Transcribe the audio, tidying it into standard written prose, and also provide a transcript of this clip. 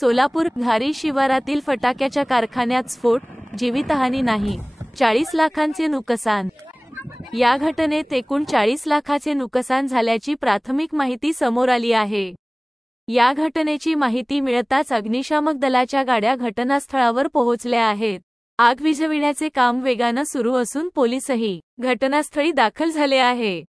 सोलापूर घारी शिवारातील फटाक्याच्या कारखान्यात स्फोट, जीवितहानी नाही, 40 लाखांचे नुकसान। या घटनेत एकूण 40 लाखाचे नुकसान झाल्याची प्राथमिक माहिती समोर आली आहे। या घटनेची माहिती मिळताच अग्निशामक दलाच्या गाड्या घटनास्थळावर पोहोचल्या आहेत। आग विझविण्याचे काम वेगानं सुरू असून पोलीसही घटनास्थळी दाखल झाले आहे।